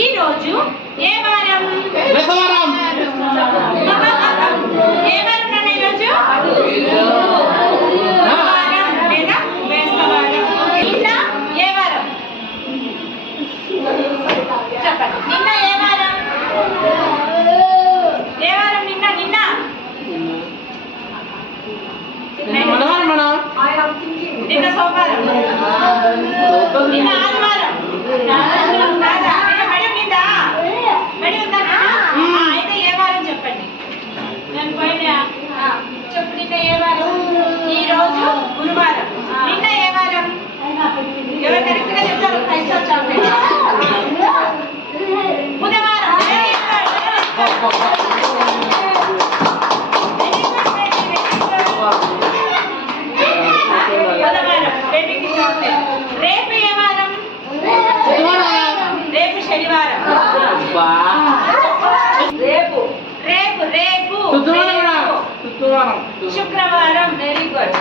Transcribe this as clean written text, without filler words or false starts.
ఈ రోజు ఏ వారం? బుధవారం. ఏ వారం నాన్న ఈరోజు? బుధవారం లేదా బేస్తవారం. నిన్న ఏ వారం చెప్పండి. నిన్న ఏ వారం? ఏ వారం నిన్న? నిన్న నిన్న సోమవారం. నిన్న ఆదివారం. కాదా? నిన్న బడి ఉందా? బడి ఉందా? అయితే ఏ వారం చెప్పండి. నేను పోయినా చెప్పు. నిన్న ఏ వారం? ఈ రోజు గురువారం. నిన్న ఏ వారం? ఎవరు కరెక్ట్ గా చెప్తారు? 5 స్టార్ చాక్లెట్. బుధవారం. బేబీకి చాక్లెట్. రేపు ఏ వారం? రేపు శనివారం. రేపు రేపు రేపు శుక్రవారం. Very good.